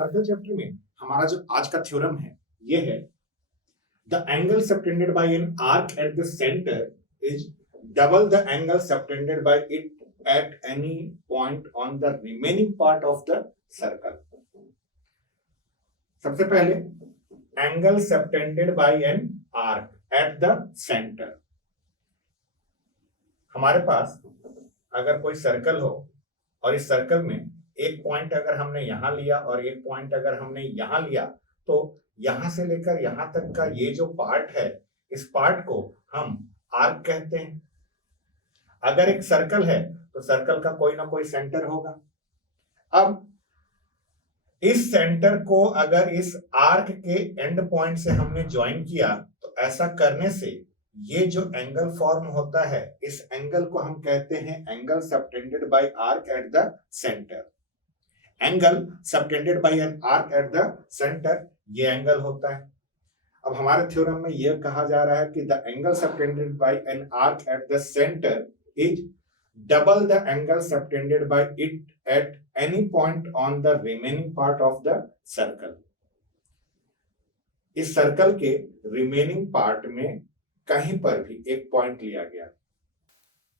Circle chapter में हमारा जो आज का थ्योरम है ये है the angle subtended bye an arc at the centre is double the angle subtended bye it at any point on the remaining part of the circle. सबसे पहले angle subtended bye an arc at the centre. हमारे पास अगर कोई circle हो और इस circle में एक पॉइंट अगर हमने यहां लिया और एक पॉइंट अगर हमने यहां लिया तो यहां से लेकर यहां तक का ये जो पार्ट है इस पार्ट को हम आर्क कहते हैं। अगर एक सर्कल है तो सर्कल का कोई ना कोई सेंटर होगा। अब इस सेंटर को अगर इस आर्क के एंड पॉइंट से हमने ज्वाइन किया तो ऐसा करने से ये जो एंगल फॉर्म होता है इस एंगल को हम कहते हैं angle subtended bye arc at the centre. Angle subtended bye an arc at the centre ये एंगल होता है। अब हमारे थ्योरम में यह कहा जा रहा है कि the angle subtended bye an arc at the centre is double the angle subtended bye it at any point on the remaining part of the circle. इस सर्कल के रिमेनिंग पार्ट में कहीं पर भी एक पॉइंट लिया गया,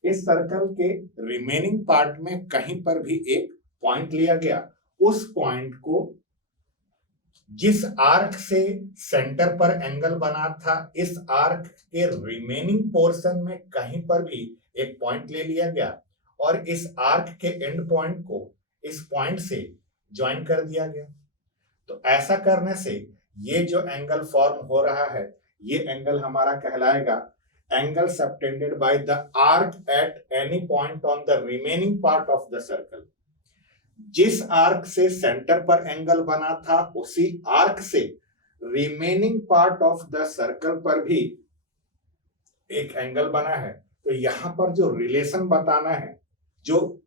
इस सर्कल के रिमेनिंग पार्ट में कहीं पर भी एक पॉइंट लिया गया, उस पॉइंट को जिस आर्क से सेंटर पर एंगल बना था इस आर्क के रिमेनिंग पोर्शन में कहीं पर भी एक पॉइंट ले लिया गया और इस आर्क के एंड पॉइंट को इस पॉइंट से ज्वाइन कर दिया गया। तो ऐसा करने से ये जो एंगल फॉर्म हो रहा है ये एंगल हमारा कहलाएगा angle subtended by the arc at any point on the remaining part of the circle. जिस आर्क से सेंटर पर एंगल बना था उसी आर्क से remaining part of the circle पर भी एक एंगल बना है। तो यहां पर जो रिलेशन बताना है, जो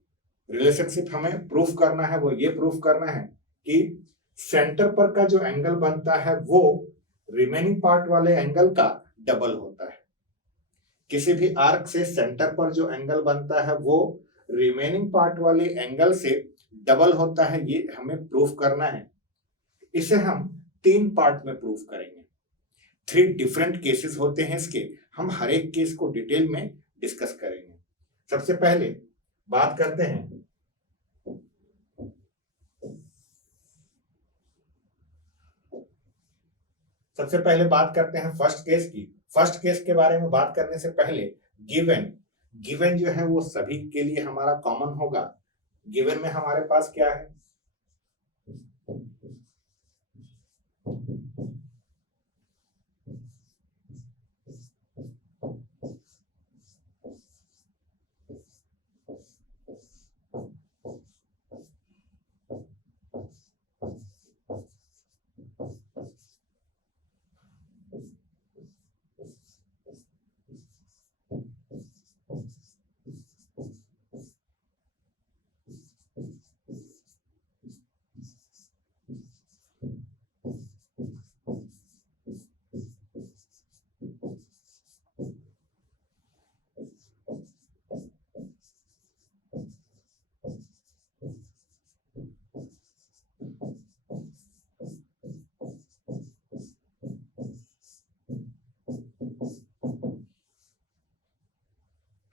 रिलेशनशिप हमें प्रूफ करना है वो ये प्रूफ करना है कि सेंटर पर का जो एंगल बनता है वो रिमेनिंग पार्ट वाले एंगल का डबल होता है। किसी भी आर्क से सेंटर पर जो एंगल बनता है वो रिमेनिंग पार्ट वाले एंगल से डबल होता है, ये हमें प्रूफ करना है। इसे हम 3 पार्ट में प्रूफ करेंगे। 3 डिफरेंट केसेस होते हैं इसके, हम हर एक केस को डिटेल में डिस्कस करेंगे। सबसे पहले बात करते हैं फर्स्ट केस की। फर्स्ट केस के बारे में बात करने से पहले गिवन जो है वो सभी के लिए हमारा कॉमन होगा। गिवन में हमारे पास क्या है,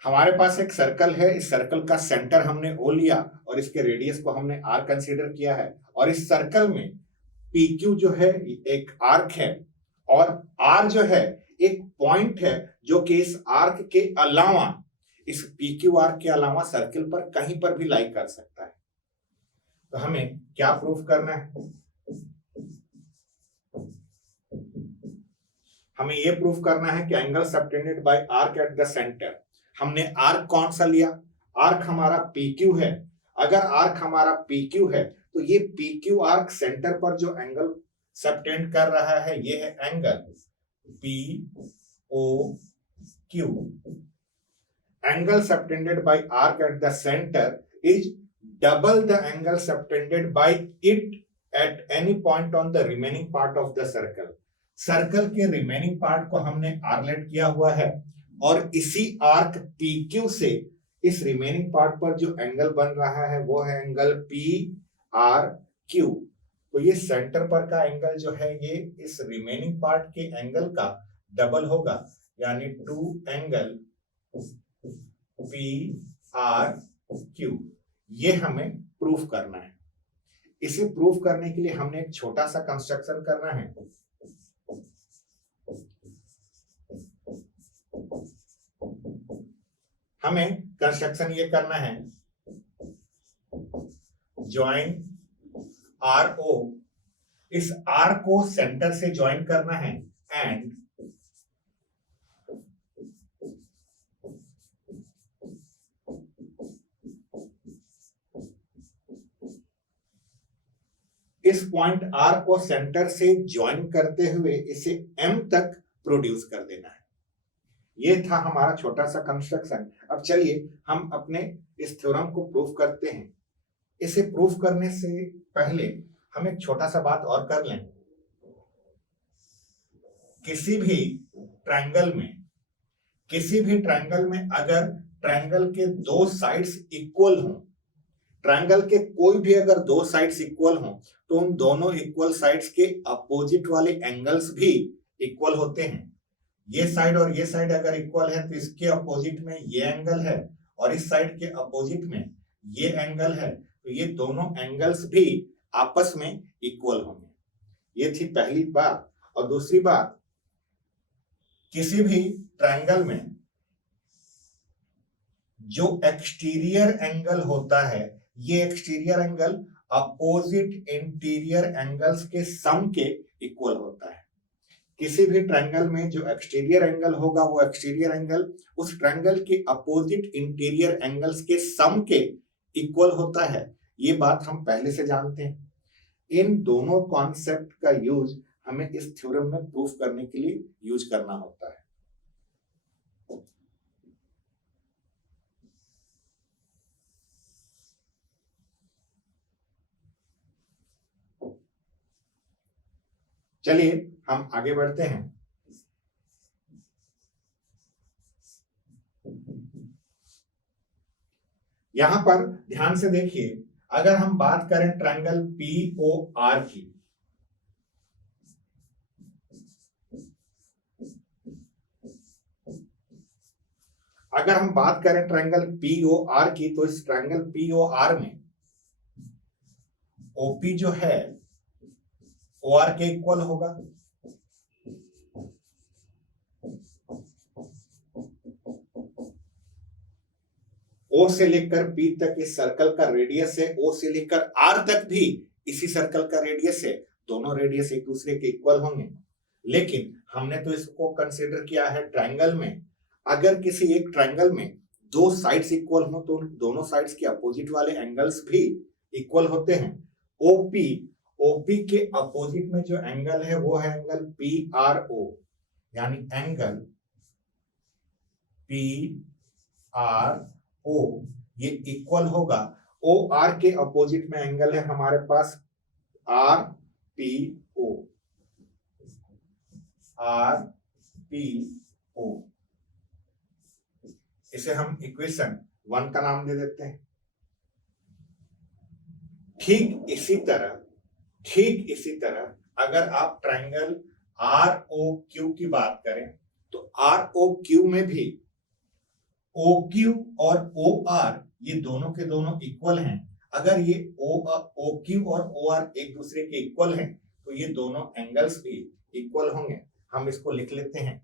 हमारे पास एक सर्कल है, इस सर्कल का सेंटर हमने ओ लिया और इसके रेडियस को हमने आर कंसीडर किया है और इस सर्कल में पी क्यू जो है एक आर्क है और आर जो है एक पॉइंट है जो कि इस आर्क के अलावा, इस पी क्यू आर्क के अलावा सर्कल पर कहीं पर भी लाई कर सकता है। तो हमें क्या प्रूफ करना है, हमें यह प्रूफ करना है कि angle subtended bye arc at the centre. हमने आर्क कौन सा लिया, आर्क हमारा PQ है। अगर आर्क हमारा PQ है तो ये PQ आर्क सेंटर पर जो एंगल सबटेंड कर रहा है ये है angle POQ। Angle subtended bye arc at the centre is double the angle subtended bye it at any point on the remaining part of the circle. Circle के remaining part को हमने आरलेट किया हुआ है और इसी आर्क PQ से इस रिमेनिंग पार्ट पर जो एंगल बन रहा है वो है एंगल PRQ। तो ये सेंटर पर का एंगल जो है ये इस रिमेनिंग पार्ट के एंगल का डबल होगा, यानी 2 एंगल पी आर क्यू। ये हमें प्रूफ करना है। इसे प्रूफ करने के लिए हमने एक छोटा सा कंस्ट्रक्शन करना है। हमें कंस्ट्रक्शन ये करना है, ज्वाइन आर ओ, इस आर को सेंटर से ज्वाइन करना है एंड इस पॉइंट आर को सेंटर से ज्वाइन करते हुए इसे एम तक प्रोड्यूस कर देना है। ये था हमारा छोटा सा कंस्ट्रक्शन। अब चलिए हम अपने इस थ्योरम को प्रूफ करते हैं। इसे प्रूफ करने से पहले हम एक छोटा सा बात और कर लें। किसी भी ट्रायंगल में अगर ट्रायंगल के दो साइड्स इक्वल हों, ट्रायंगल के कोई भी अगर दो साइड्स इक्वल हों, तो उन दोनों इक्वल साइड्स के अपोजिट वाले एंगल्स भी इक्वल होते हैं। ये साइड और ये साइड अगर इक्वल है तो इसके अपोजिट में ये एंगल है और इस साइड के अपोजिट में ये एंगल है, तो ये दोनों एंगल्स भी आपस में इक्वल होंगे। ये थी पहली बात। और दूसरी बात, किसी भी ट्रायंगल में जो एक्सटीरियर एंगल होता है, ये exterior angle opposite interior angles के सम के इक्वल होता है। किसी भी ट्रायंगल में जो एक्सटीरियर एंगल होगा वो एक्सटीरियर एंगल उस ट्रायंगल के अपोजिट इंटीरियर एंगल्स के सम के इक्वल होता है। ये बात हम पहले से जानते हैं। इन दोनों कॉन्सेप्ट का यूज हमें इस थ्योरम में प्रूफ करने के लिए यूज करना होता है। चलिए हम आगे बढ़ते हैं। यहां पर ध्यान से देखिए, अगर हम बात करें ट्रायंगल पीओआर की, अगर हम बात करें ट्रायंगल पीओआर की, तो इस ट्रायंगल पीओआर में ओपी जो है ओआर के इक्वल होगा। ओ से लेकर पी तक इस सर्कल का रेडियस है, ओ से लेकर आर तक भी इसी सर्कल का रेडियस है। दोनों रेडियस एक दूसरे के इक्वल होंगे। लेकिन हमने तो इसको कंसीडर किया है ट्रायंगल में। अगर किसी एक ट्रायंगल में दो साइड्स इक्वल हो तो दोनों साइड्स के अपोजिट वाले एंगल्स भी इक्वल होते हैं। ओपी के अपोजिट में जो एंगल है वो है एंगल पी आर ओ, यानी एंगल पी आर ओ ये इक्वल होगा। ओ आर के अपोजिट में एंगल है हमारे पास R P O, R P O. इसे हम इक्वेशन 1 का नाम दे देते हैं। ठीक इसी तरह अगर आप ट्रायंगल आर ओ क्यू की बात करें तो आर ओ क्यू में भी ओ क्यू और ओ आर ये दोनों के दोनों इक्वल हैं। अगर ये ओ क्यू और ओ आर एक दूसरे के इक्वल हैं तो ये दोनों एंगल्स भी इक्वल होंगे। हम इसको लिख लेते हैं।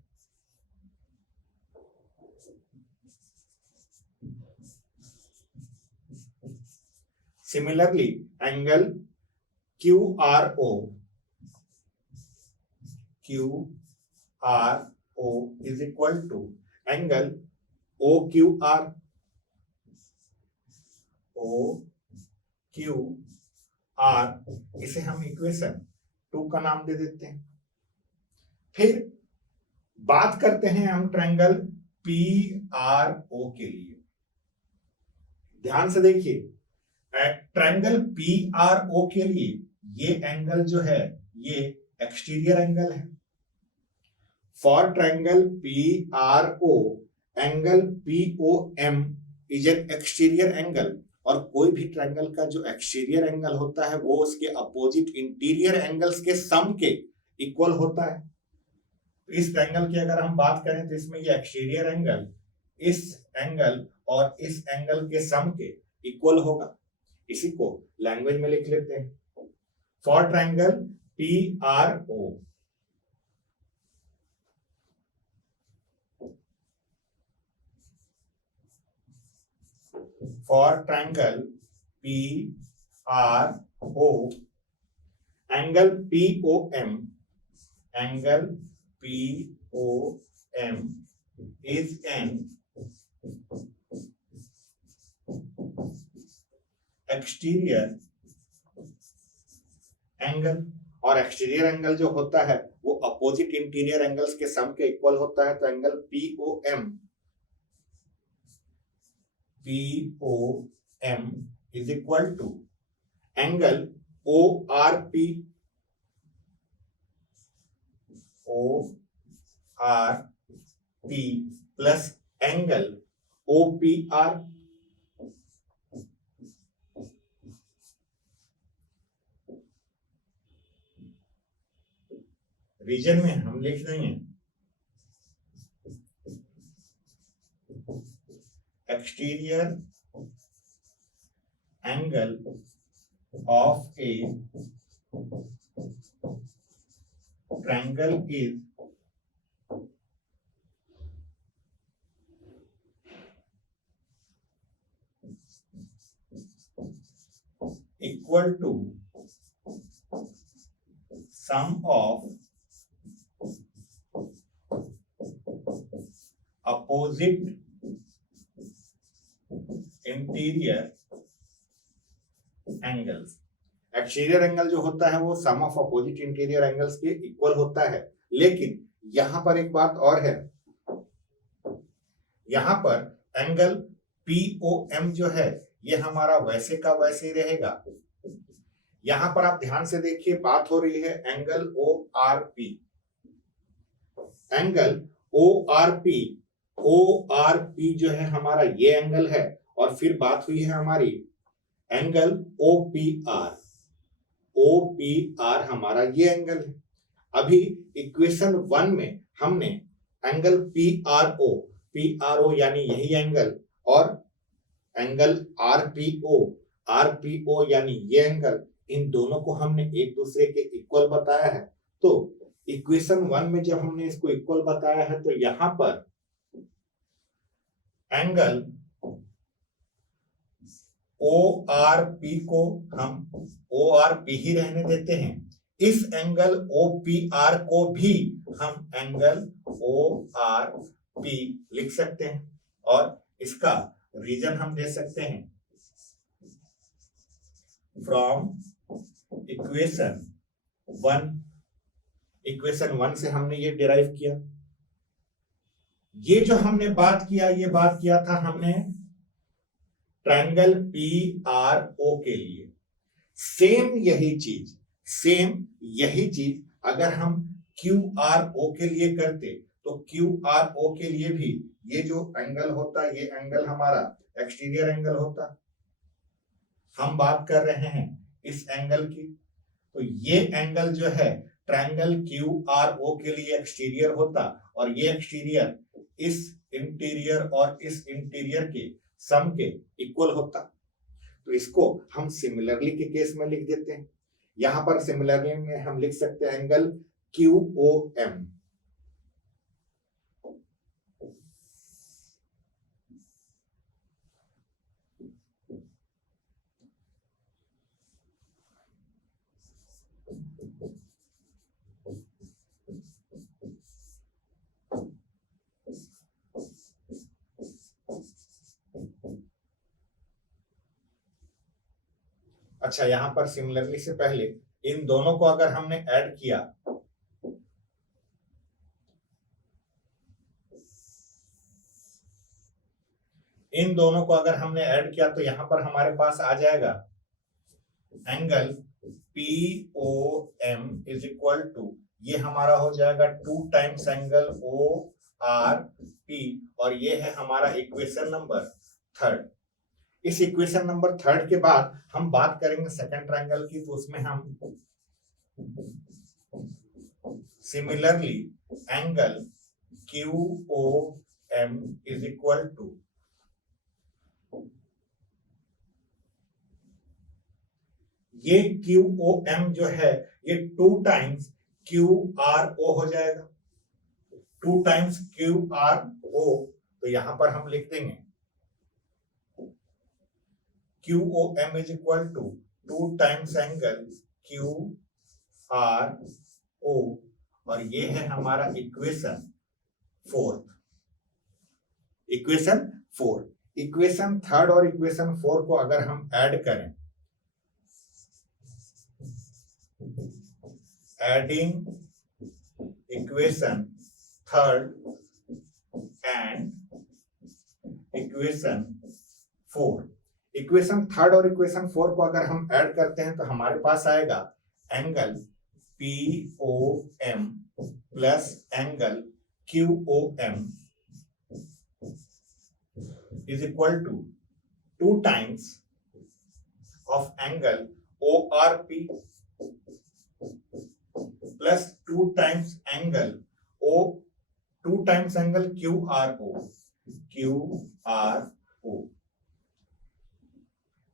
Similarly angle Q R O is equal to angle O Q R, इसे हम इक्वेशन 2 का नाम दे देते हैं। फिर बात करते हैं हम ट्रायंगल पी आर ओ के लिए। ध्यान से देखिए, ट्रायंगल पी आर ओ के लिए ये एंगल जो है ये एक्सटीरियर एंगल है। For triangle P R O angle P O M is an exterior angle, और कोई भी ट्रायंगल का जो एक्सटीरियर एंगल होता है वो उसके अपोजिट इंटीरियर एंगल्स के सम के इक्वल होता है। तो इस ट्रायंगल की अगर हम बात करें तो इसमें ये एक्सटीरियर एंगल इस एंगल और इस एंगल के सम के इक्वल होगा। इसी को लैंग्वेज में लिख लेते हैं। For triangle PRO, for triangle PRO, angle POM is an exterior angle, और एक्सटीरियर एंगल जो होता है वो अपोजिट इंटीरियर एंगल्स के सम के इक्वल होता है। तो angle POM is equal to angle ORP plus angle OPR। Reason में हम लिख देंगे exterior angle of a triangle is equal to sum of opposite interior angles. Exterior angle जो होता है वो sum of opposite interior angles के equal होता है। लेकिन यहां पर एक बात और है, यहां पर एंगल POM जो है ये हमारा वैसे का वैसे ही रहेगा। यहां पर आप ध्यान से देखिए, बात हो रही है एंगल ORP। एंगल ORP जो है हमारा ये एंगल है, और फिर बात हुई है हमारी एंगल OPR हमारा ये एंगल है। अभी इक्वेशन 1 में हमने एंगल PRO यानी यही एंगल और एंगल RPO यानी ये एंगल, इन दोनों को हमने एक दूसरे के इक्वल बताया है। तो इक्वेशन 1 में जब हमने इसको इक्वल बताया है तो यहां पर एंगल ORP को हम ORP ही रहने देते हैं। इस एंगल OPR को भी हम एंगल ORP लिख सकते हैं, और इसका रीजन हम दे सकते हैं फ्रॉम इक्वेशन 1। इक्वेशन 1 से हमने ये डिराइव किया। ये जो हमने बात किया था हमने ट्रायंगल PRO के लिए। सेम यही चीज अगर हम QRO के लिए करते तो QRO के लिए भी ये जो एंगल होता, ये एंगल हमारा एक्सटीरियर एंगल होता। हम बात कर रहे हैं इस एंगल की, तो ये एंगल जो है ट्रायंगल QRO के लिए एक्सटीरियर होता, और ये एक्सटीरियर इस इंटीरियर और इस इंटीरियर के सम के इक्वल होता। तो इसको हम सिमिलरली के केस में लिख देते हैं। यहां पर सिमिलरली में हम लिख सकते हैं एंगल QOM। अच्छा, यहां पर सिमिलरली से पहले इन दोनों को अगर हमने ऐड किया, तो यहां पर हमारे पास आ जाएगा angle POM is equal to, ये हमारा हो जाएगा 2 टाइम्स एंगल ORP, और ये है हमारा इक्वेशन नंबर 3। इस इक्वेशन नंबर 3 के बाद हम बात करेंगे सेकंड ट्रायंगल की, तो उसमें हम similarly angle QOM is equal to ये QOM जो है ये 2 टाइम्स QRO हो जाएगा, 2 टाइम्स QRO। तो यहां पर हम लिख देंगे QOM is equal to 2 times angle QRO, और ये है हमारा इक्वेशन 4। इक्वेशन 4, इक्वेशन 3 और इक्वेशन 4 को अगर हम ऐड करें, adding equation 3 and equation 4, equation 3 और इक्वेशन 4 को अगर हम ऐड करते हैं तो हमारे पास आएगा angle POM plus angle QOM is equal to 2 times of angle ORP plus 2 times angle QRO।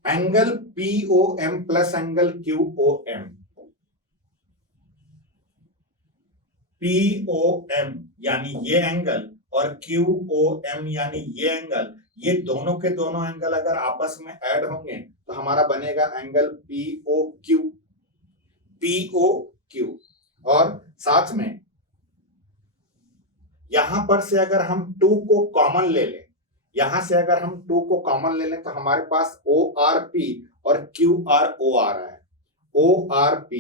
Angle POM plus angle QOM, POM यानी ये एंगल और QOM यानी ये एंगल, ये दोनों के दोनों एंगल अगर आपस में ऐड होंगे तो हमारा बनेगा एंगल POQ। और साथ में यहां पर से अगर हम 2 को कॉमन ले लें, यहां से अगर हम 2 को कॉमन ले लें तो हमारे पास ORP और QRO आ रहा है। ORP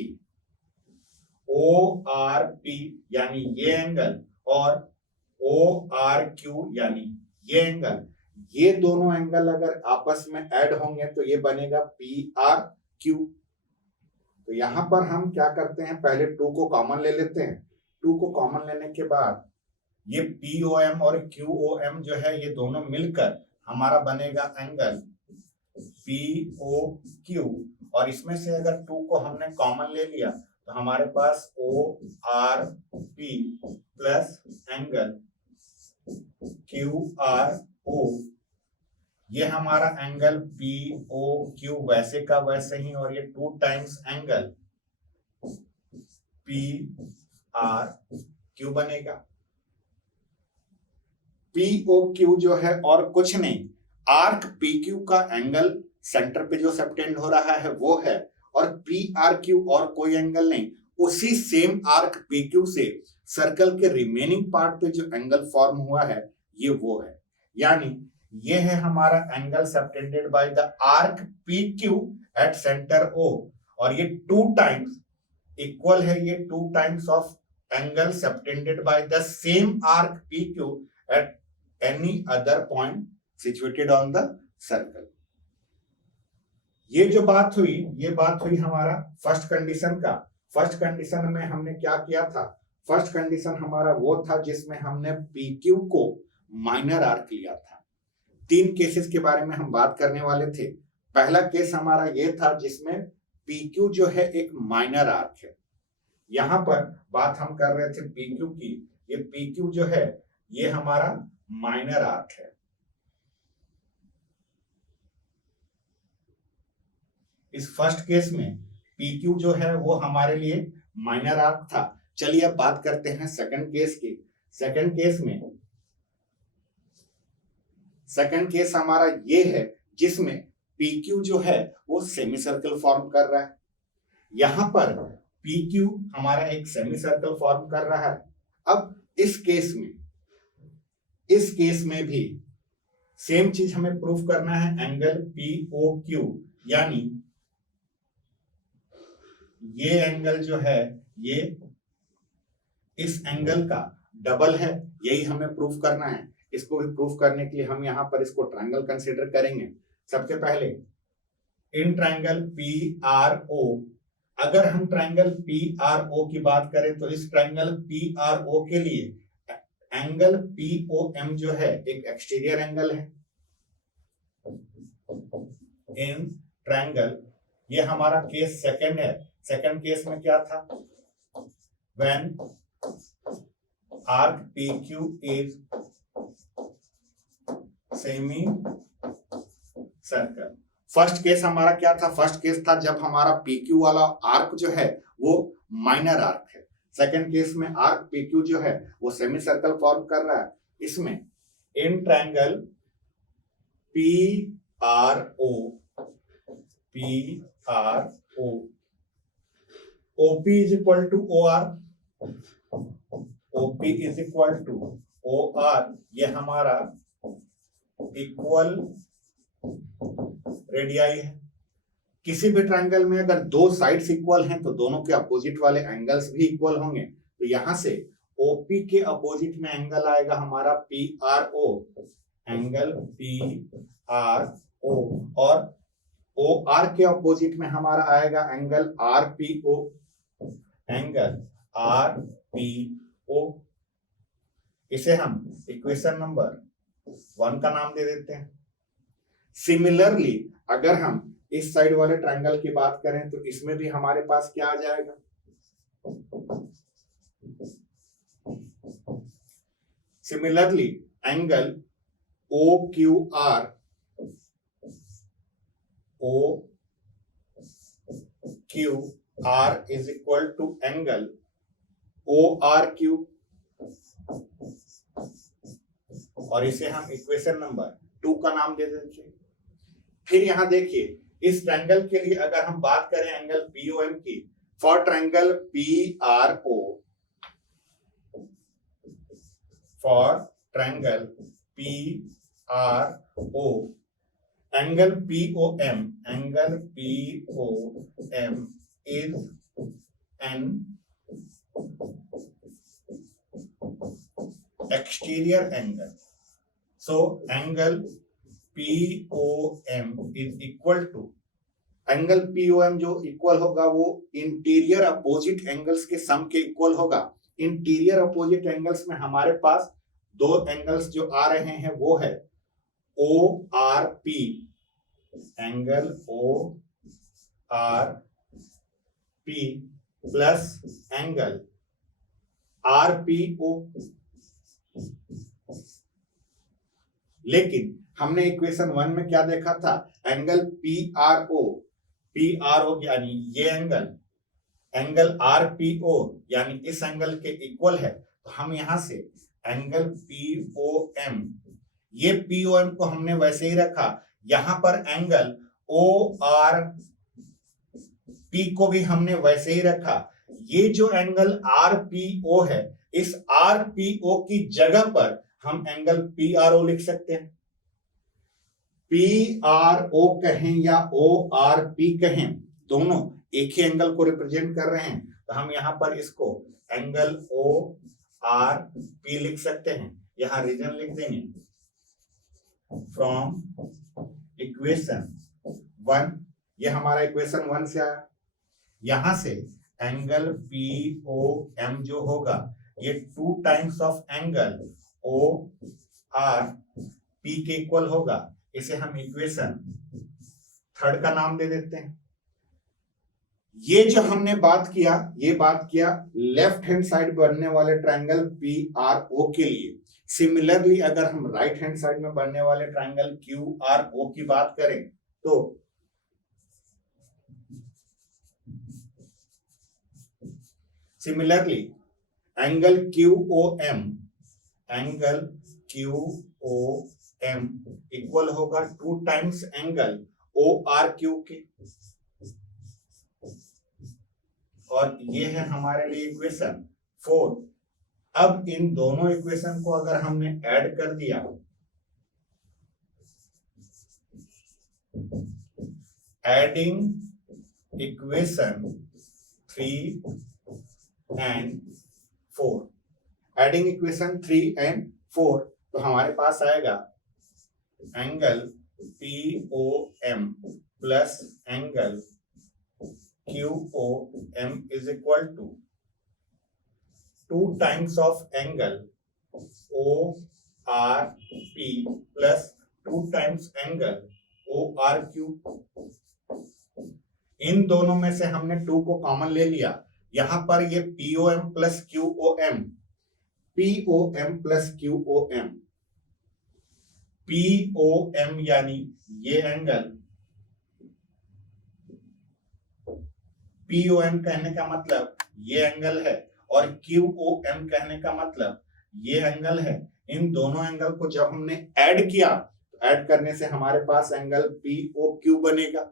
यानी ये एंगल और ORQ यानी ये एंगल, ये दोनों एंगल अगर आपस में ऐड होंगे तो ये बनेगा PRQ। तो यहां पर हम क्या करते हैं, पहले 2 को कॉमन ले लेते हैं। 2 को कॉमन लेने के बाद ये POM और QOM जो है ये दोनों मिलकर हमारा बनेगा एंगल POQ, और इसमें से अगर 2 को हमने कॉमन ले लिया तो हमारे पास ORP प्लस एंगल QRO, ये हमारा एंगल POQ वैसे का वैसे ही, और ये 2 टाइम्स एंगल PRQ बनेगा। POQ जो है और कुछ नहीं, आर्क PQ का एंगल सेंटर पे जो सबटेंड हो रहा है वो है, और PRQ और कोई एंगल नहीं, उसी सेम आर्क PQ से सर्कल के रिमेनिंग पार्ट पे जो एंगल फॉर्म हुआ है ये वो है। यानी ये है हमारा angle subtended by the arc PQ at centre O, और ये 2 टाइम्स इक्वल है, ये 2 times of angle subtended by the same arc PQ at any other point situated on the circle. ये जो बात हुई, ये बात हुई हमारा फर्स्ट कंडीशन का। फर्स्ट कंडीशन में हमने क्या किया था, फर्स्ट कंडीशन हमारा वो था जिसमें हमने PQ को माइनर आर्क लिया था। 3 केसेस के बारे में हम बात करने वाले थे। पहला केस हमारा ये था जिसमें PQ जो है एक माइनर आर्क है। यहां पर बात हम कर रहे थे PQ की, ये PQ जो है ये हमारा माइनर आर्क है। इस फर्स्ट केस में PQ जो है वो हमारे लिए माइनर आर्क था। चलिए अब बात करते हैं सेकंड केस की। सेकंड केस हमारा ये है जिसमें PQ जो है वो सेमी सर्कल फॉर्म कर रहा है। यहां पर PQ हमारा एक सेमी सर्कल फॉर्म कर रहा है। अब इस केस में भी सेम चीज हमें प्रूफ करना है, एंगल POQ, यानी ये एंगल जो है ये इस एंगल का डबल है, यही हमें प्रूफ करना है। इसको भी प्रूफ करने के लिए हम यहाँ पर इसको ट्रायंगल कंसीडर करेंगे। सबसे पहले इन ट्रायंगल PRO, अगर हम ट्रायंगल PRO की बात करें तो इस ट्रायंगल PRO के लिए एंगल POM जो है एक एक्सटीरियर एंगल है। इन ट्रायंगल, ये हमारा केस सेकंड है। सेकंड केस में क्या था, when arc PQ is semi circle. First case हमारा क्या था, फर्स्ट केस था जब हमारा PQ वाला आर्क जो है वो माइनर आर्क है। सेकंड केस में आर्क PQ जो है वो सेमी सर्कल फॉर्म कर रहा है। इसमें in triangle PRO OP is equal to OR, OP is equal to OR, ये हमारा इक्वल रेडियाई है। किसी भी ट्रायंगल में अगर दो साइड्स इक्वल हैं तो दोनों के अपोजिट वाले एंगल्स भी इक्वल होंगे। तो यहां से OP के अपोजिट में एंगल आएगा हमारा PRO, एंगल PRO, और OR के अपोजिट में हमारा आएगा एंगल RPO, एंगल RPO। इसे हम इक्वेशन नंबर 1 का नाम दे देते हैं। सिमिलरली अगर हम इस साइड वाले ट्रायंगल की बात करें तो इसमें भी हमारे पास क्या आ जाएगा, similarly angle OQR is equal to angle ORQ, और इसे हम इक्वेशन नंबर 2 का नाम दे देते हैं। फिर यहां देखिए, इस ट्रायंगल के लिए अगर हम बात करें एंगल POM की, for triangle PRO, for triangle PRO, angle POM is an exterior angle. So angle POM is equal to, angle POM जो इक्वल होगा वो इंटीरियर अपोजिट एंगल्स के सम के इक्वल होगा। इंटीरियर अपोजिट एंगल्स में हमारे पास दो एंगल्स जो आ रहे हैं वो है ORP, angle ORP plus angle RPO। लेकिन हमने इक्वेशन 1 में क्या देखा था, एंगल PRO यानी ये एंगल RPO यानी इस एंगल के इक्वल है। तो हम यहां से एंगल POM, ये POM को हमने वैसे ही रखा, यहां पर एंगल ORP को भी हमने वैसे ही रखा। ये जो एंगल RPO है, इस RPO की जगह पर हम एंगल PRO लिख सकते हैं। PRO कहें या ORP कहें, दोनों एक ही एंगल को रिप्रेजेंट कर रहे हैं। तो हम यहां पर इसको एंगल ORP लिख सकते हैं। यहां रीजन लिख देंगे, फ्रॉम इक्वेशन 1, ये हमारा इक्वेशन 1 से आया। यहां से एंगल POM जो होगा ये 2 टाइम्स ऑफ एंगल ORP के इक्वल होगा। इसे हम इक्वेशन 3 का नाम दे देते हैं। ये जो हमने बात किया लेफ्ट हैंड साइड बनने वाले ट्रायंगल PRO के लिए। सिमिलरली अगर हम राइट हैंड साइड में बनने वाले ट्रायंगल QRO की बात करें तो सिमिलरली एंगल QOM इक्वल होगा 2 टाइम्स एंगल ORQ के, और ये है हमारे लिए इक्वेशन 4। अब इन दोनों इक्वेशन को अगर हमने ऐड कर दिया, adding equation 3 and 4, adding equation 3 and 4, तो हमारे पास आएगा angle POM plus angle QOM is equal to 2 times of angle ORP plus 2 times angle O R Q. इन दोनों में से हमने 2 को कॉमन ले लिया, यहां पर ये POM plus QOM, POM plus QOM, POM यानी ये एंगल, POM कहने का मतलब ये एंगल है और QOM कहने का मतलब ये एंगल है। इन दोनों एंगल को जब हमने ऐड किया तो ऐड करने से हमारे पास एंगल POQ बनेगा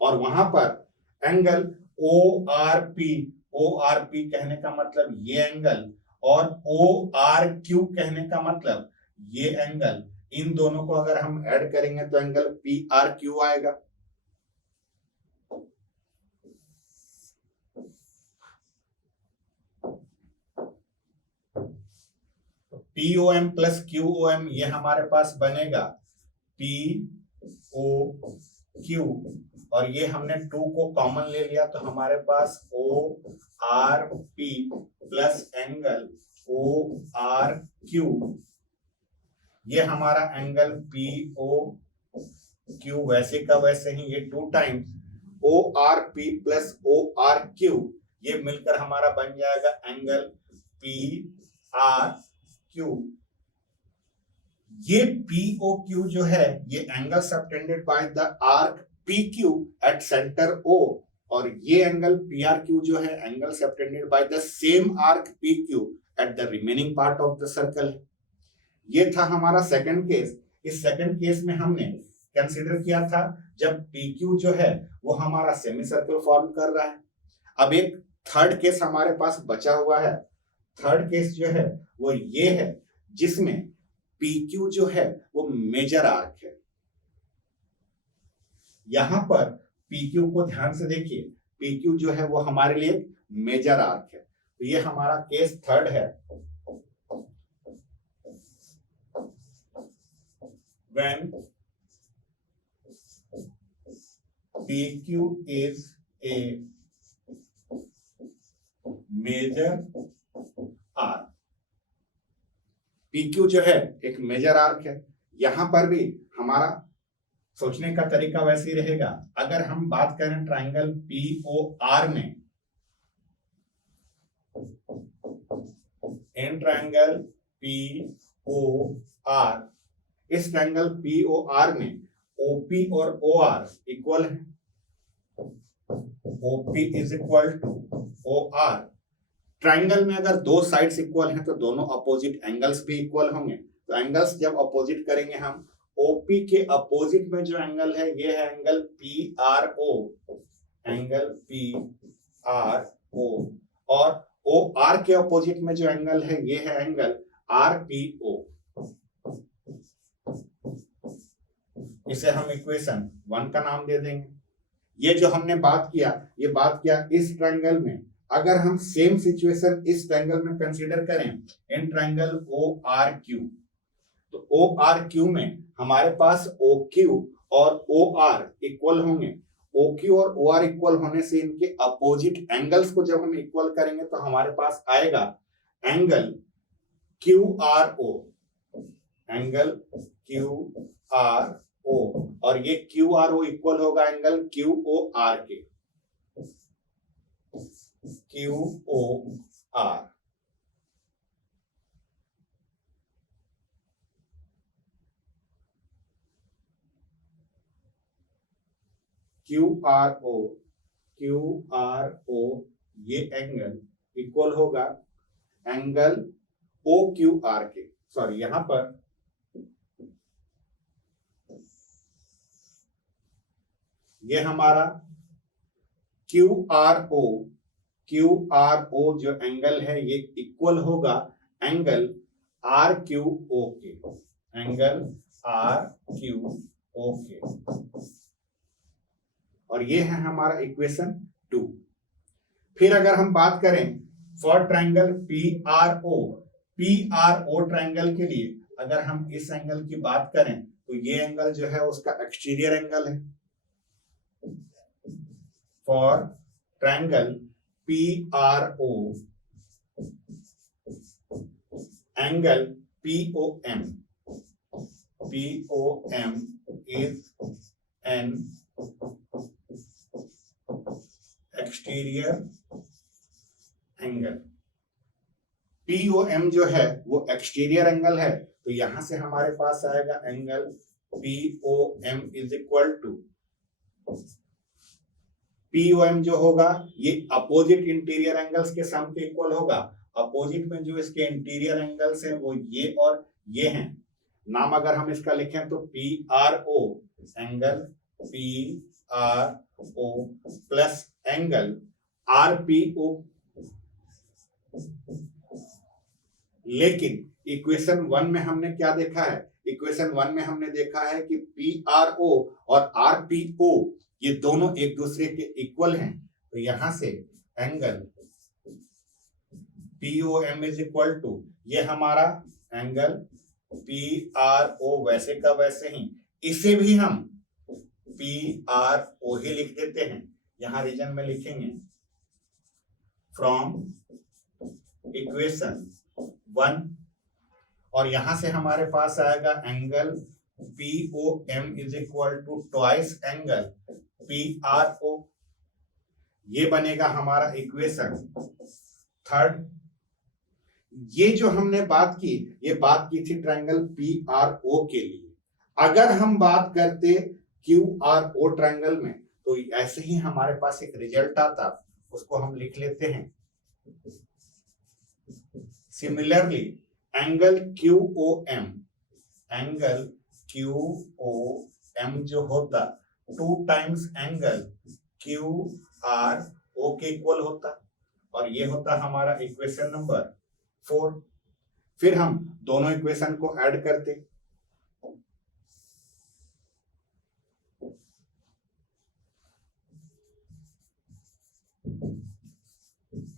और वहां पर एंगल ORP, ORP कहने का मतलब ये एंगल और ORQ कहने का मतलब ये एंगल, इन दोनों को अगर हम ऐड करेंगे तो एंगल PRQ आएगा। POM प्लस QOM ये हमारे पास बनेगा POQ और ये हमने 2 को कॉमन ले लिया तो हमारे पास ORP प्लस एंगल ORQ, ये हमारा एंगल POQ वैसे का वैसे ही ये 2 टाइम्स ORP प्लस ORQ ये मिलकर हमारा बन जाएगा एंगल PRQ। ये POQ जो है ये angle subtended by the arc PQ at centre O और ये एंगल PRQ जो है angle subtended by the same arc PQ at the remaining part of the circle. ये था हमारा सेकंड केस। इस सेकंड केस में हमने कंसीडर किया था जब PQ जो है वो हमारा सेमी सर्कल फॉर्म कर रहा है। अब एक थर्ड केस हमारे पास बचा हुआ है। थर्ड केस जो है वो ये है जिसमें PQ जो है वो मेजर आर्क है। यहां पर PQ को ध्यान से देखिए, PQ जो है वो हमारे लिए मेजर आर्क है, तो ये हमारा केस थर्ड है। When PQ is a major arc, PQ जो है एक मेजर आर्क है। यहां पर भी हमारा सोचने का तरीका वैसे ही रहेगा। अगर हम बात करें ट्रायंगल POR में, इन ट्रायंगल POR, इस ट्रायंगल POR में OP और OR इक्वल है। OP is equal to OR। Triangle में अगर दो साइड्स इक्वल हैं तो दोनों अपोजिट एंगल्स भी इक्वल होंगे। तो एंगल्स जब अपोजिट करेंगे हम, OP के अपोजिट में जो एंगल है ये है एंगल PRO, एंगल PRO, और OR के अपोजिट में जो एंगल है ये है एंगल RPO। इसे हम इक्वेशन 1 का नाम दे देंगे। ये जो हमने बात किया, ये बात किया इस ट्रायंगल में। अगर हम सेम सिचुएशन इस ट्रायंगल में कंसीडर करें, इन ट्रायंगल ORQ, तो ORQ में हमारे पास OQ और OR इक्वल होंगे। OQ और OR इक्वल होने से इनके अपोजिट एंगल्स को जब हम इक्वल करेंगे तो हमारे पास आएगा एंगल QRO, एंगल QRO, और ये QRO इक्वल होगा एंगल QOR के, QOR। QRO ये एंगल इक्वल होगा एंगल OQR के। सॉरी, यहां पर ये हमारा QRO जो एंगल है ये इक्वल होगा एंगल RQO के, एंगल RQO के, और ये है हमारा इक्वेशन 2। फिर अगर हम बात करें फॉर ट्रायंगल PRO ट्रायंगल के लिए अगर हम इस एंगल की बात करें तो ये एंगल जो है उसका एक्सटीरियर एंगल है। For triangle PRO angle POM is N exterior angle. POM जो है वो एक्सटीरियर एंगल है, तो यहां से हमारे पास आएगा angle POM is equal to, POM जो होगा ये अपोजिट इंटीरियर एंगल्स के सम के इक्वल होगा। अपोजिट में जो इसके इंटीरियर एंगल्स हैं वो ये और ये हैं। नाम अगर हम इसका लिखें तो PRO, angle PRO plus angle RPO। लेकिन इक्वेशन 1 में हमने क्या देखा है? इक्वेशन 1 में हमने देखा है कि PRO और RPO ये दोनों एक दूसरे के इक्वल हैं, तो यहां से angle POM is equal to, ये हमारा एंगल PRO वैसे का वैसे ही, इसे भी हम PRO ही लिख देते हैं, यहां रीजन में लिखेंगे फ्रॉम इक्वेशन 1, और यहां से हमारे पास आएगा angle POM is equal to twice angle PRO। ये बनेगा हमारा इक्वेशन 3। ये जो हमने बात की, ये बात की थी ट्रायंगल PRO के लिए। अगर हम बात करते QRO ट्रायंगल में, तो ऐसे ही हमारे पास एक रिजल्ट आता, उसको हम लिख लेते हैं। Similarly angle QOM, angle QOM जो होता 2 टाइम्स एंगल QRO के इक्वल होता, और ये होता हमारा इक्वेशन नंबर 4। फिर हम दोनों इक्वेशन को ऐड करते,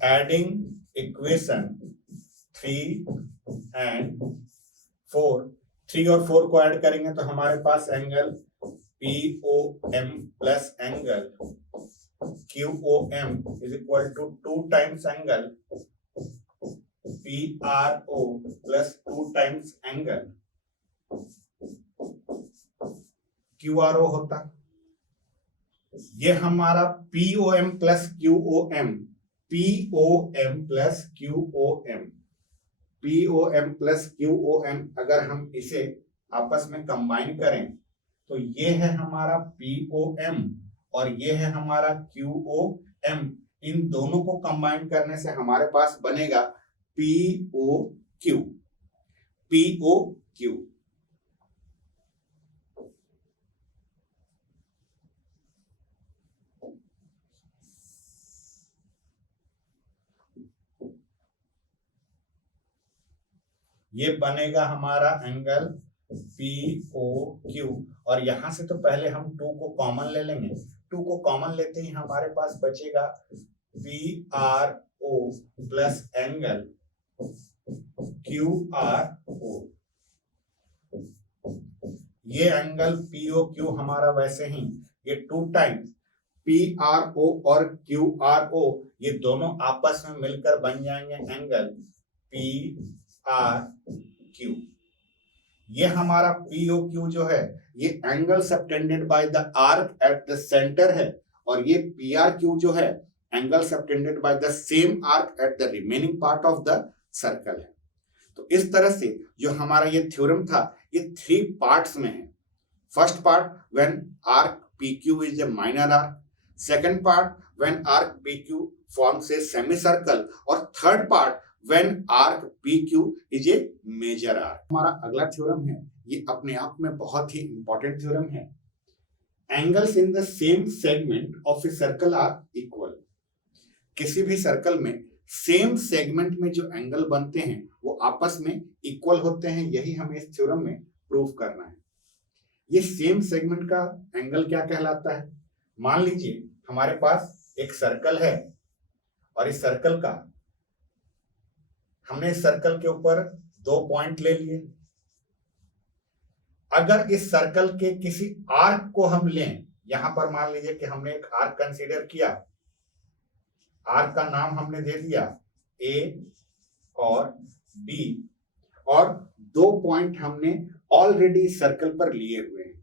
एडिंग इक्वेशन 3 एंड 4, 3 और 4 को ऐड करेंगे तो हमारे पास angle POM plus angle QOM is equal to 2 times angle PRO plus 2 times angle QRO होता। ये हमारा POM plus QOM, POM plus QOM, POM plus QOM अगर हम इसे आपस में कंबाइन करें तो ये है हमारा POM और ये है हमारा QOM। इन दोनों को कंबाइन करने से हमारे पास बनेगा POQ। POQ ये बनेगा हमारा एंगल POQ। और यहां से तो पहले हम 2 को कॉमन ले लेंगे। 2 को कॉमन लेते ही हमारे पास बचेगा PRO प्लस एंगल QRO। ये एंगल POQ हमारा वैसे ही ये 2 टाइम्स PRO और QRO ये दोनों आपस में मिलकर बन जाएंगे एंगल PRQ। ये हमारा POQ जो है ये angle subtended by the arc at the centre है, और ये PRQ जो है angle subtended by the same arc at the remaining part of the circle है। तो इस तरह से जो हमारा ये थ्योरम था ये 3 पार्ट्स में है। First part when arc PQ is a minor arc, second part when arc PQ forms a semi circle, और third part when arc PQ is a major arc। हमारा अगला थ्योरम है, ये अपने आप में बहुत ही इंपॉर्टेंट थ्योरम है। Angles in the same segment of a circle are equal. किसी भी सर्कल में सेम सेगमेंट में जो एंगल बनते हैं वो आपस में इक्वल होते हैं, यही हमें इस थ्योरम में प्रूव करना है। ये सेम सेगमेंट का एंगल क्या कहलाता है? मान लीजिए हमारे पास एक सर्कल है और इस सर्कल का हमने इस सर्कल के ऊपर 2 पॉइंट ले लिए। अगर इस सर्कल के किसी आर्क को हम लें, यहां पर मान लीजिए कि हमने एक आर्क कंसीडर किया, आर्क का नाम हमने दे दिया A और B, और 2 पॉइंट हमने ऑलरेडी सर्कल पर लिए हुए हैं।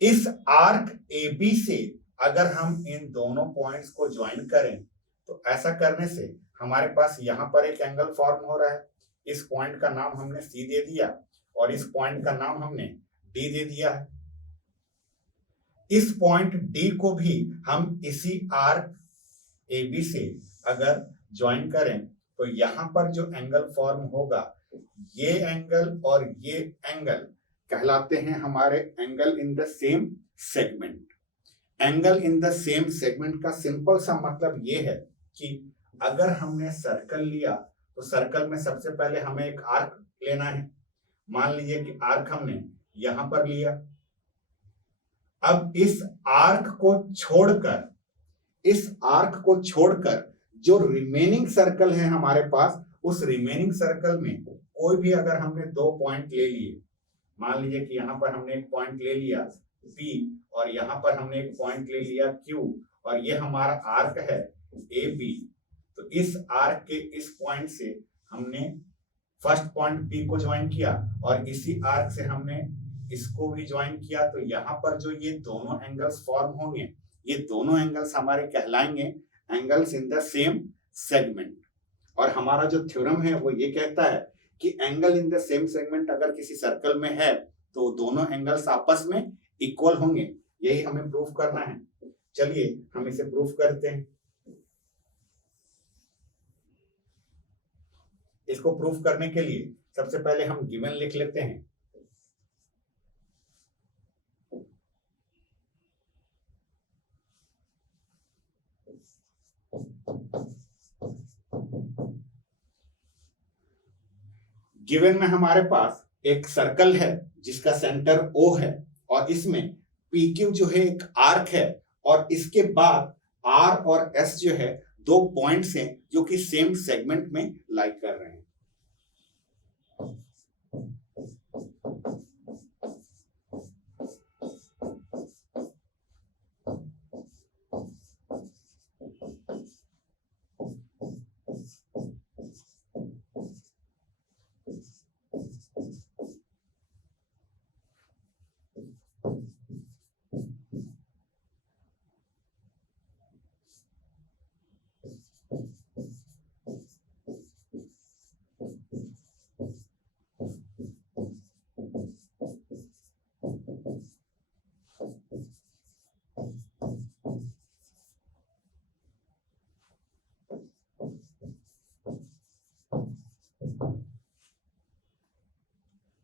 इस आर्क AB से अगर हम इन दोनों पॉइंट्स को ज्वाइन करें तो ऐसा करने से हमारे पास यहां पर एक एंगल फॉर्म हो रहा है। इस पॉइंट का नाम हमने C दे दिया और इस पॉइंट का नाम हमने D दे दिया है। इस पॉइंट D को भी हम इसी आर्क AB से अगर ज्वाइन करें तो यहां पर जो एंगल फॉर्म होगा, ये एंगल और ये एंगल कहलाते हैं हमारे angle in the same segment. Angle in the same segment का सिंपल सा मतलब ये है कि अगर हमने सर्कल लिया तो सर्कल में सबसे पहले हमें एक आर्क लेना है। मान लीजिए कि आर्क हमने यहां पर लिया। अब इस आर्क को छोड़कर जो रिमेनिंग सर्कल है हमारे पास, उस रिमेनिंग सर्कल में कोई भी अगर हमने दो पॉइंट ले लिए, मान लीजिए कि यहां पर हमने एक पॉइंट ले लिया P और यहां पर हमने एक पॉइंट ले लिया Q और ये हमारा आर्क है AB। तो इस आर्क के इस पॉइंट से हमने फर्स्ट पॉइंट P को ज्वाइन किया और इसी आर्क से हमने इसको भी ज्वाइन किया। तो यहाँ पर जो ये दोनों एंगल्स फॉर्म होंगे, ये दोनों एंगल्स हमारे कहलाएंगे angles in the same segment. और हमारा जो थ्योरम है वो ये कहता है कि angle in the same segment अगर किसी सर्कल में है तो दोनों एंगल्स आपस में इक्वल होंगे। यही हमें प्रूफ करना है। चलिए हम इसे प्रूफ करते हैं। इसको प्रूफ करने के लिए सबसे पहले हम गिवन लिख लेते हैं। गिवन में हमारे पास एक सर्कल है जिसका सेंटर O है और इसमें PQ जो है एक आर्क है और इसके बाद R और S जो है दो पॉइंट्स हैं जो कि सेम सेगमेंट में लाई कर रहे हैं।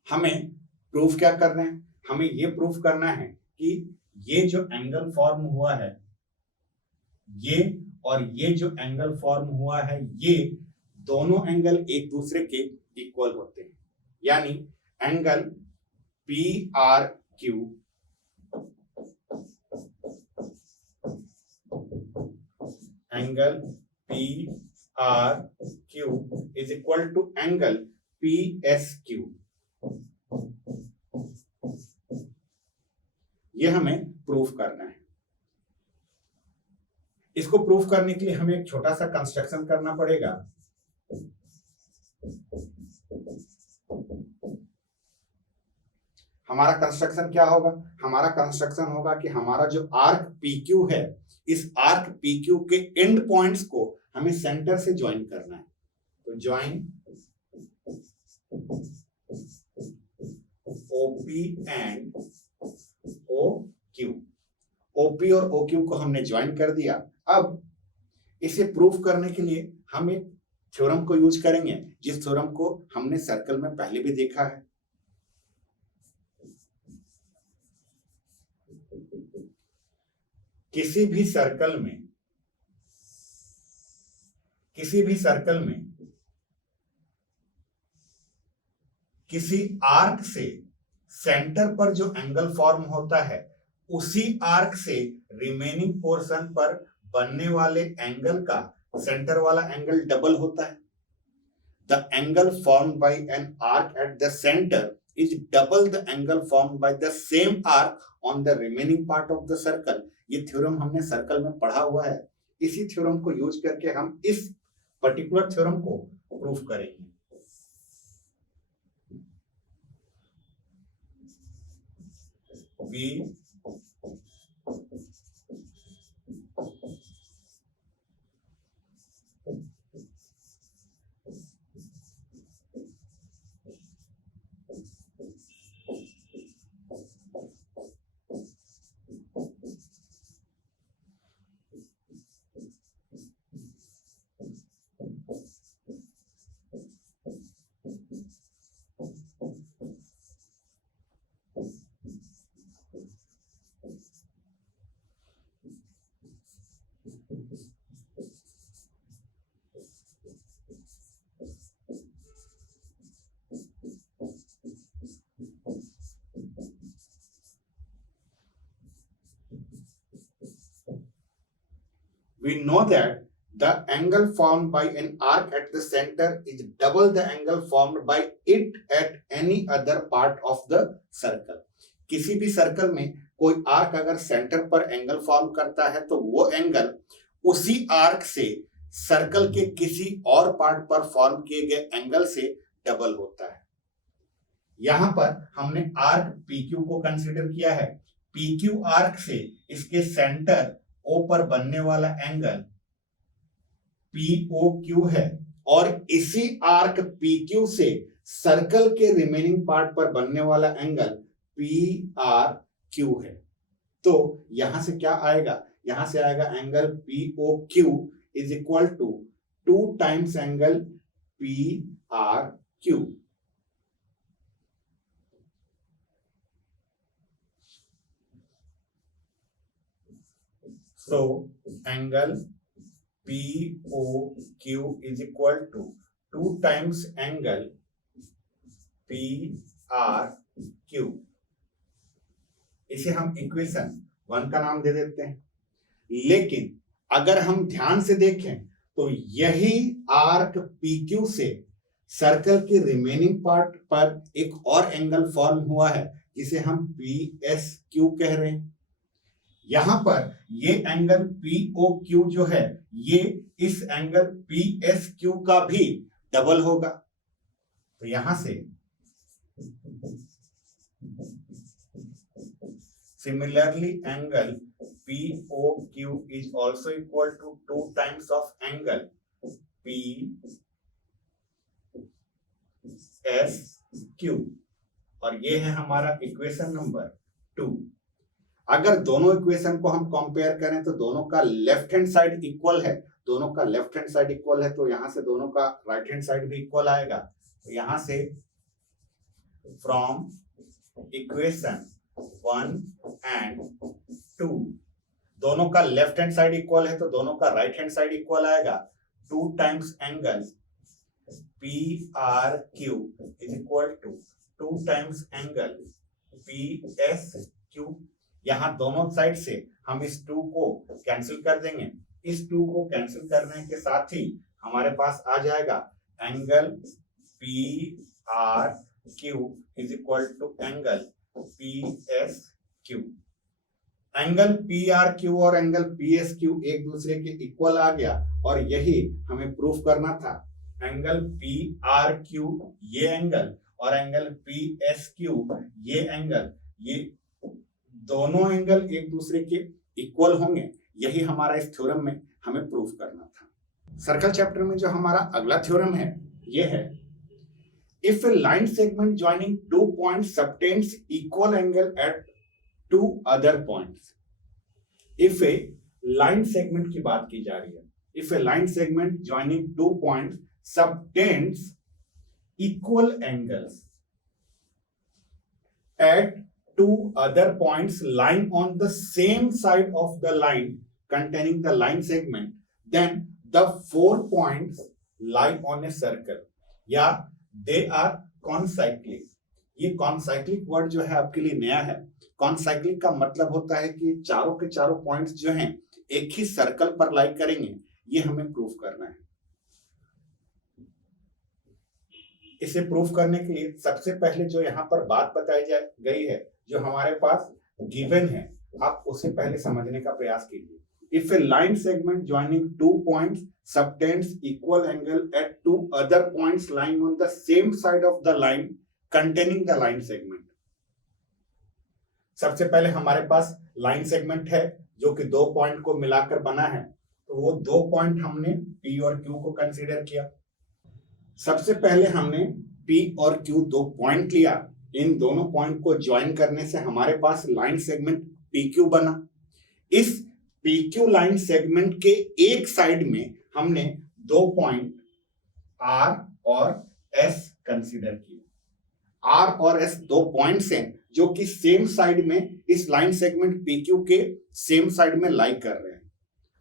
हमें प्रूफ क्या करना है? हमें ये प्रूफ करना है कि ये जो एंगल फॉर्म हुआ है, ये और ये जो एंगल फॉर्म हुआ है, ये दोनों एंगल एक दूसरे के इक्वल होते हैं। यानी angle PRQ is equal to angle PSQ। ये हमें प्रूफ करना है। इसको प्रूफ करने के लिए हमें एक छोटा सा कंस्ट्रक्शन करना पड़ेगा। हमारा कंस्ट्रक्शन क्या होगा? हमारा कंस्ट्रक्शन होगा कि हमारा जो आर्क PQ है, इस आर्क PQ के एंड पॉइंट्स को हमें सेंटर से ज्वाइन करना है। तो join OP and OQ। OP और OQ को हमने ज्वाइन कर दिया। अब इसे प्रूफ करने के लिए हम एक थ्योरम को यूज करेंगे, जिस थ्योरम को हमने सर्कल में पहले भी देखा है। किसी भी सर्कल में किसी आर्क से सेंटर पर जो एंगल फॉर्म होता है, उसी आर्क से रिमेनिंग पोर्शन पर बनने वाले एंगल का सेंटर वाला एंगल डबल होता है। The angle formed by an arc at the centre is double the angle formed by the same arc on the remaining part of the circle. ये theorem हमने circle में पढ़ा हुआ है। इसी थ्योरम को यूज करके हम इस पर्टिकुलर थ्योरम को प्रूफ करेंगे। V We know that the angle formed by an arc at the center is double the angle formed by it at any other part of the circle. किसी भी circle में कोई arc अगर centre पर angle form करता है तो वो एंगल उसी आर्क से सर्कल के किसी और पार्ट पर फॉर्म किए गए एंगल से डबल होता है। यहां पर हमने आर्क PQ को कंसीडर किया है। PQ आर्क से इसके सेंटर O पर बनने वाला एंगल POQ है और इसी आर्क PQ से सर्कल के रिमेनिंग पार्ट पर बनने वाला एंगल PRQ है। तो यहां से क्या आएगा? यहां से आएगा angle POQ is equal to 2 times angle PRQ। So angle POQ is equal to 2 times angle PRQ। इसे हम इक्वेशन 1 का नाम दे देते हैं। लेकिन अगर हम ध्यान से देखें तो यही आर्क PQ से सर्कल के रिमेनिंग पार्ट पर एक और एंगल फॉर्म हुआ है जिसे हम PSQ कह रहे हैं। यहां पर ये एंगल POQ जो है ये इस एंगल PSQ का भी डबल होगा। तो यहां से similarly angle POQ is also equal to 2 times of angle PSQ और ये है हमारा इक्वेशन नंबर 2। अगर दोनों इक्वेशन को हम कंपेयर करें तो दोनों का लेफ्ट हैंड साइड इक्वल है, दोनों का लेफ्ट हैंड साइड इक्वल है तो यहां से दोनों का राइट हैंड साइड भी इक्वल आएगा। तो यहां से फ्रॉम इक्वेशन 1 एंड 2 दोनों का लेफ्ट हैंड साइड इक्वल है तो दोनों का राइट हैंड साइड इक्वल आएगा। 2 times angle PRQ is equal to 2 times angle PSQ। यहां दोनों साइड से हम इस 2 को कैंसिल कर देंगे। इस 2 को कैंसिल करने के साथ ही हमारे पास आ जाएगा angle PRQ is equal to angle PSQ। Angle PRQ और एंगल PSQ एक दूसरे के इक्वल आ गया और यही हमें प्रूफ करना था। एंगल PRQ ये एंगल और एंगल PSQ ये एंगल, ये दोनों एंगल एक दूसरे के इक्वल होंगे। यही हमारा इस थ्योरम में हमें प्रूफ करना था। सर्कल चैप्टर में जो हमारा अगला थ्योरम है ये है if a line segment joining 2 points subtends equal angle at 2 other points. If a line segment की बात की जा रही है। If a line segment joining 2 points subtends equal angles at 2 other points lying on the same side of the line containing the line segment, then the 4 points lie on a circle या they are concyclic। ये concyclic word जो है आपके लिए नया है। Concyclic का मतलब होता है कि चारों के चारों पॉइंट्स जो हैं एक ही सर्कल पर लाई करेंगे। ये हमें प्रूफ करना है। इसे प्रूफ करने के लिए सबसे पहले जो यहाँ पर बात बताई गई है, जो हमारे पास गिवन है, आप उसे पहले समझने का प्रयास कीजिए। If a line segment joining 2 points subtends equal angle at 2 other points lying on the same side of the line containing the line segment. सबसे पहले हमारे पास लाइन सेगमेंट है जो कि 2 पॉइंट को मिलाकर बना है, तो वो 2 पॉइंट हमने P और Q को कंसीडर किया। सबसे पहले हमने P और Q 2 पॉइंट लिया। इन दोनों पॉइंट को ज्वाइन करने से हमारे पास लाइन सेगमेंट PQ बना। इस PQ लाइन सेगमेंट के एक साइड में हमने 2 पॉइंट R और S कंसीडर किए। R और S 2 पॉइंट्स हैं जो कि सेम साइड में इस लाइन सेगमेंट PQ के सेम साइड में लाई कर रहे हैं,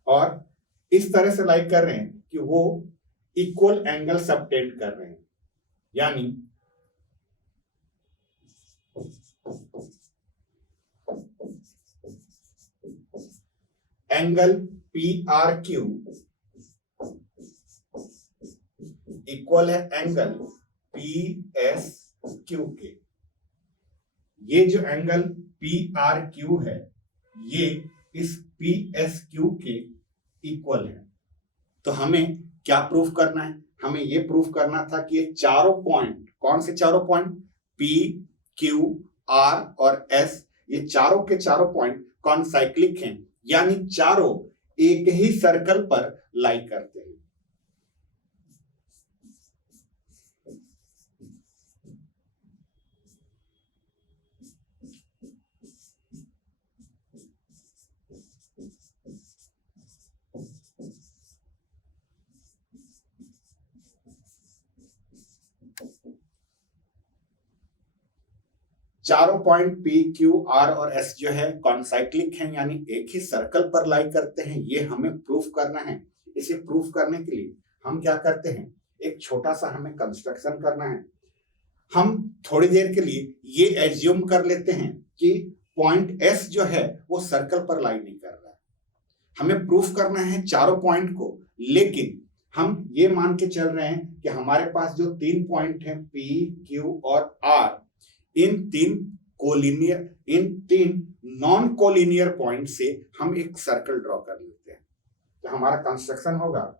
और इस तरह से लाई कर रहे हैं कि वो इक्वल एंगल सबटेंड कर रहे हैं। यानी एंगल PRQ इक्वल है एंगल PSQ के। ये जो एंगल PRQ है ये इस PSQ के इक्वल है। तो हमें क्या प्रूफ करना है? हमें ये प्रूफ करना था कि ये चारों पॉइंट, कौन से चारों पॉइंट? P, Q, R और S, ये चारों के चारों पॉइंट कॉन्साइक्लिक हैं, यानी चारों एक ही सर्कल पर लाई करते हैं। चारों पॉइंट P, Q, R और S जो है कॉन्साइक्लिक हैं, यानी एक ही सर्कल पर लाई करते हैं। ये हमें प्रूफ करना है। इसे प्रूफ करने के लिए हम क्या करते हैं, एक छोटा सा हमें कंस्ट्रक्शन करना है। हम थोड़ी देर के लिए ये एज्यूम कर लेते हैं कि पॉइंट S जो है वो सर्कल पर लाई नहीं कर रहा है। हमें प्रूफ करना है चारों पॉइंट को, लेकिन हम ये मान के चल रहे हैं कि हमारे पास जो 3 पॉइंट हैं P, Q और R, इन तीन नॉन कोलिनियर पॉइंट से हम एक सर्कल ड्रॉ कर लेते हैं। तो हमारा कंस्ट्रक्शन होगा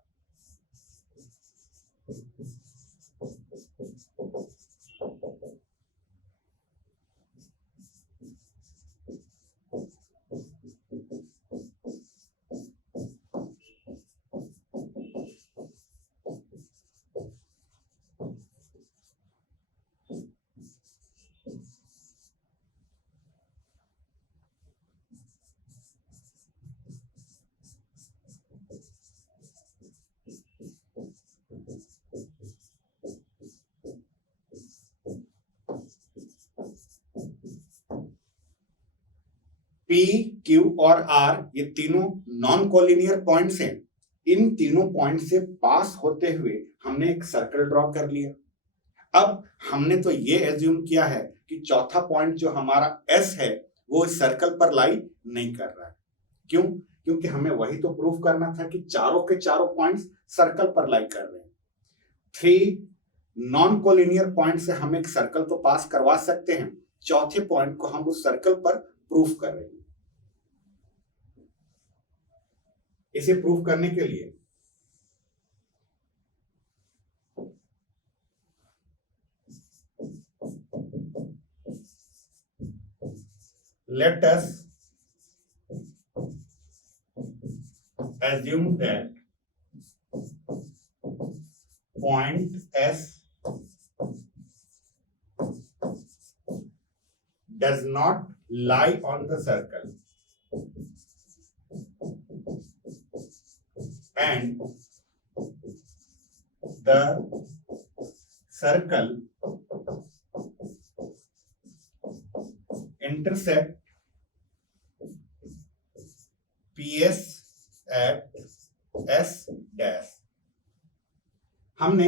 P, Q और R, ये तीनों नॉन कोलिनियर पॉइंट्स हैं। इन तीनों पॉइंट से पास होते हुए हमने एक सर्कल ड्रॉ कर लिया। अब हमने तो ये एज्यूम किया है कि चौथा पॉइंट जो हमारा S है वो इस सर्कल पर लाई नहीं कर रहा है। क्यों? क्योंकि हमें वही तो प्रूफ करना था कि चारों के चारों पॉइंट्स सर्कल पर लाई कर रहे हैं। 3 नॉन कोलिनियर पॉइंट से हम एक सर्कल तो पास करवा सकते हैं, चौथे पॉइंट को हम उस सर्कल पर प्रूफ कर रहे हैं। इसे प्रूफ करने के लिए let us assume that point S does not lie on the circle and the circle intersect PS at S dash। हमने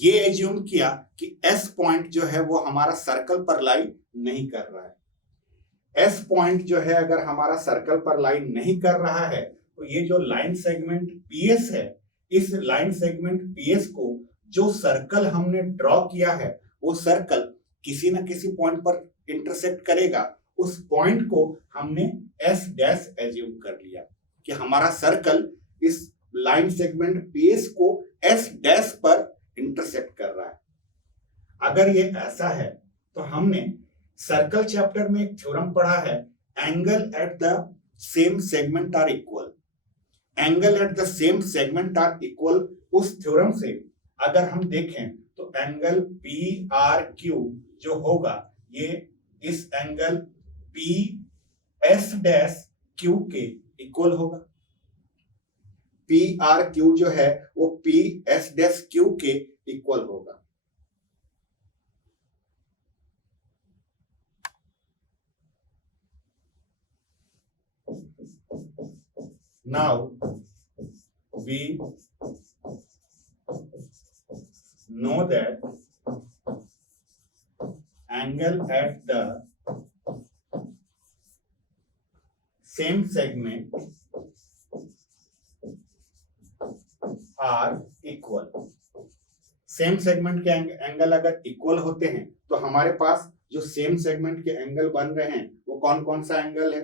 ये एज्यूम किया कि S पॉइंट जो है वो हमारा सर्कल पर लाई नहीं कर रहा है। S पॉइंट जो है अगर हमारा सर्कल पर लाई नहीं कर रहा है तो ये जो लाइन सेगमेंट PS है, इस लाइन सेगमेंट PS को जो सर्कल हमने ड्रॉ किया है वो सर्कल किसी न किसी पॉइंट पर इंटरसेक्ट करेगा। उस पॉइंट को हमने S डैश एज्यूम कर लिया कि हमारा सर्कल इस लाइन सेगमेंट PS को S डैश पर इंटरसेक्ट कर रहा है। अगर ये ऐसा है तो हमने सर्कल चैप्टर में एक थ्योरम पढ़ा है, angle at the same segment are equal, angle at the same segment are equal, उस थ्योरम से अगर हम देखें तो एंगल पी आर क्यू जो होगा ये इस angle P S dash Q के इक्वल होगा। पी आर क्यू जो है वो पी एस डैश क्यू के इक्वल होगा। Now we know that angle at the same segment are equal. Same segment के एंगल अगर इक्वल होते हैं तो हमारे पास जो सेम सेगमेंट के एंगल बन रहे हैं वो कौन कौन सा एंगल है?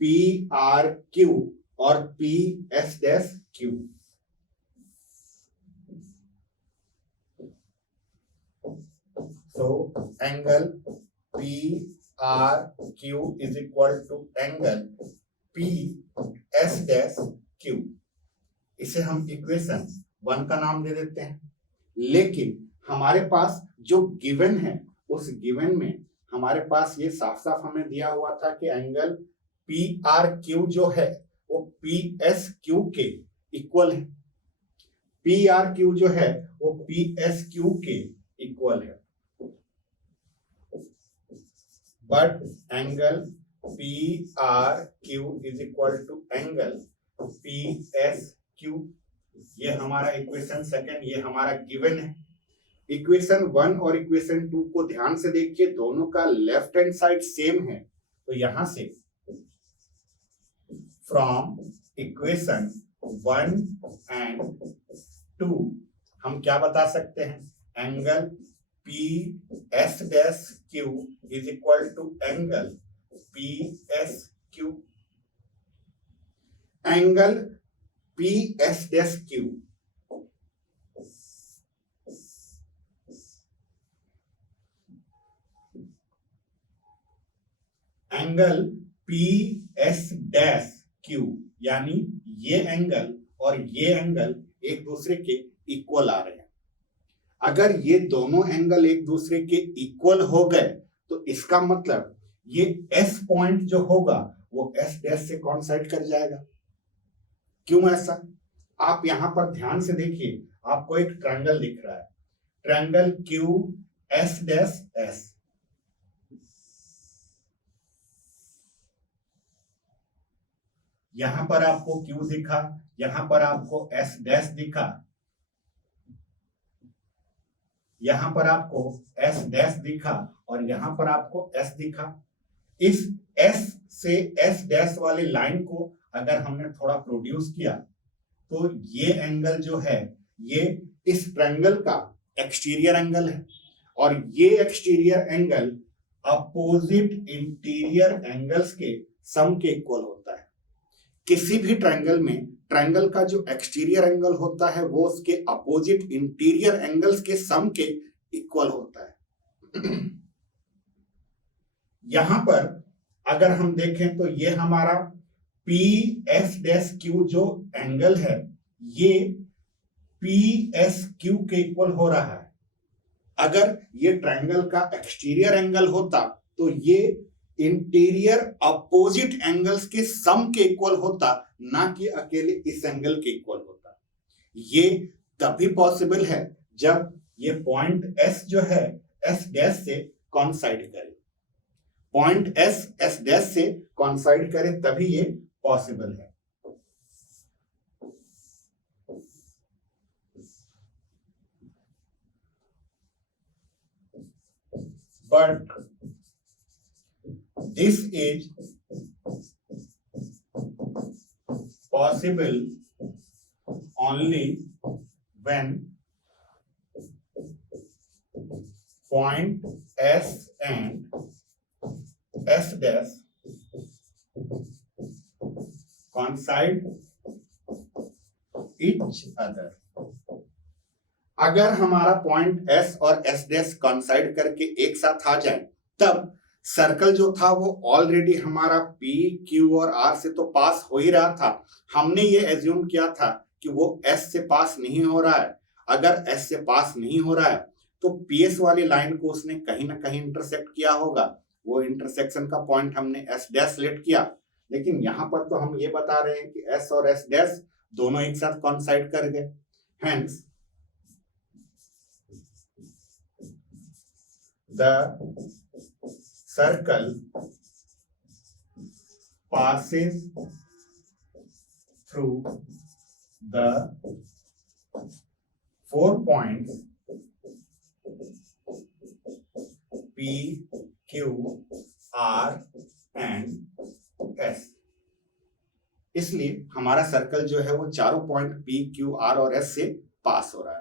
पी आर क्यू और P S dash Q. So angle P R Q is equal to angle P S dash Q। इसे हम इक्वेशन 1 का नाम दे देते हैं। लेकिन हमारे पास जो गिवन है उस गिवन में हमारे पास ये साफ साफ हमें दिया हुआ था कि एंगल पी आर क्यू जो है वो पी एस क्यू के इक्वल है। पी आर क्यू जो है वो पी एस क्यू के इक्वल है। But angle P R Q is equal to angle P S Q, ये हमारा इक्वेशन सेकंड, ये हमारा गिवन है। इक्वेशन 1 और इक्वेशन 2 को ध्यान से देखिए, दोनों का लेफ्ट हैंड साइड सेम है। तो यहां से फ्रॉम इक्वेशन 1 एंड 2 हम क्या बता सकते हैं? Angle P S dash Q is equal to angle P S Q. Angle P S dash Q angle P S dash Q यानी ये एंगल और ये एंगल एक दूसरे के इक्वल आ रहे हैं। अगर ये दोनों एंगल एक दूसरे के इक्वल हो गए तो इसका मतलब ये एस पॉइंट जो होगा वो एस डैश से कोइंसाइड कर जाएगा। क्यों ऐसा? आप यहां पर ध्यान से देखिए, आपको एक ट्रायंगल दिख रहा है, triangle Q S dash S. यहां पर आपको क्यू दिखा, यहां पर आपको एस डैश दिखा, यहां पर आपको एस डैश दिखा और यहां पर आपको एस दिखा। इस एस से एस डैश वाली लाइन को अगर हमने थोड़ा प्रोड्यूस किया तो ये एंगल जो है ये इस ट्रायंगल का एक्सटीरियर एंगल है और ये exterior angle opposite interior angles के सम के इक्वल होता है। किसी भी ट्रायंगल में ट्रायंगल का जो एक्सटीरियर एंगल होता है वो उसके अपोजिट इंटीरियर एंगल्स के सम के इक्वल होता है। यहां पर अगर हम देखें तो ये हमारा पी एस डैश क्यू जो एंगल है ये पी एस क्यू के इक्वल हो रहा है। अगर ये ट्रायंगल का एक्सटीरियर एंगल होता तो ये इंटीरियर अपोजिट एंगल्स के सम के इक्वल होता, ना कि अकेले इस एंगल के इक्वल होता। ये तभी पॉसिबल है जब ये पॉइंट एस जो है एस डैश से कोइंसाइड करे। पॉइंट एस एस डैश से कोइंसाइड करे तभी ये पॉसिबल है। But this is possible only when point S and S dash coincide each other। अगर हमारा पॉइंट S और S डैश कोइंसाइड करके एक साथ आ जाए तब सर्कल जो था वो ऑलरेडी हमारा P, Q और R से तो पास हो ही रहा था। हमने ये एज्यूम किया था कि वो S से पास नहीं हो रहा है। अगर S से पास नहीं हो रहा है तो PS वाली लाइन को उसने कहीं ना कहीं इंटरसेक्ट किया होगा। वो इंटरसेक्शन का पॉइंट हमने S डैश सेलेक्ट किया, लेकिन यहां पर तो हम ये बता रहे हैं कि S और S डैश दोनों एक साथ कॉन्साइड कर गए। Hence the circle passes through the 4 points P, Q, R and S। इसलिए हमारा सर्कल जो है वो चारों पॉइंट P, Q, R और S से पास हो रहा है।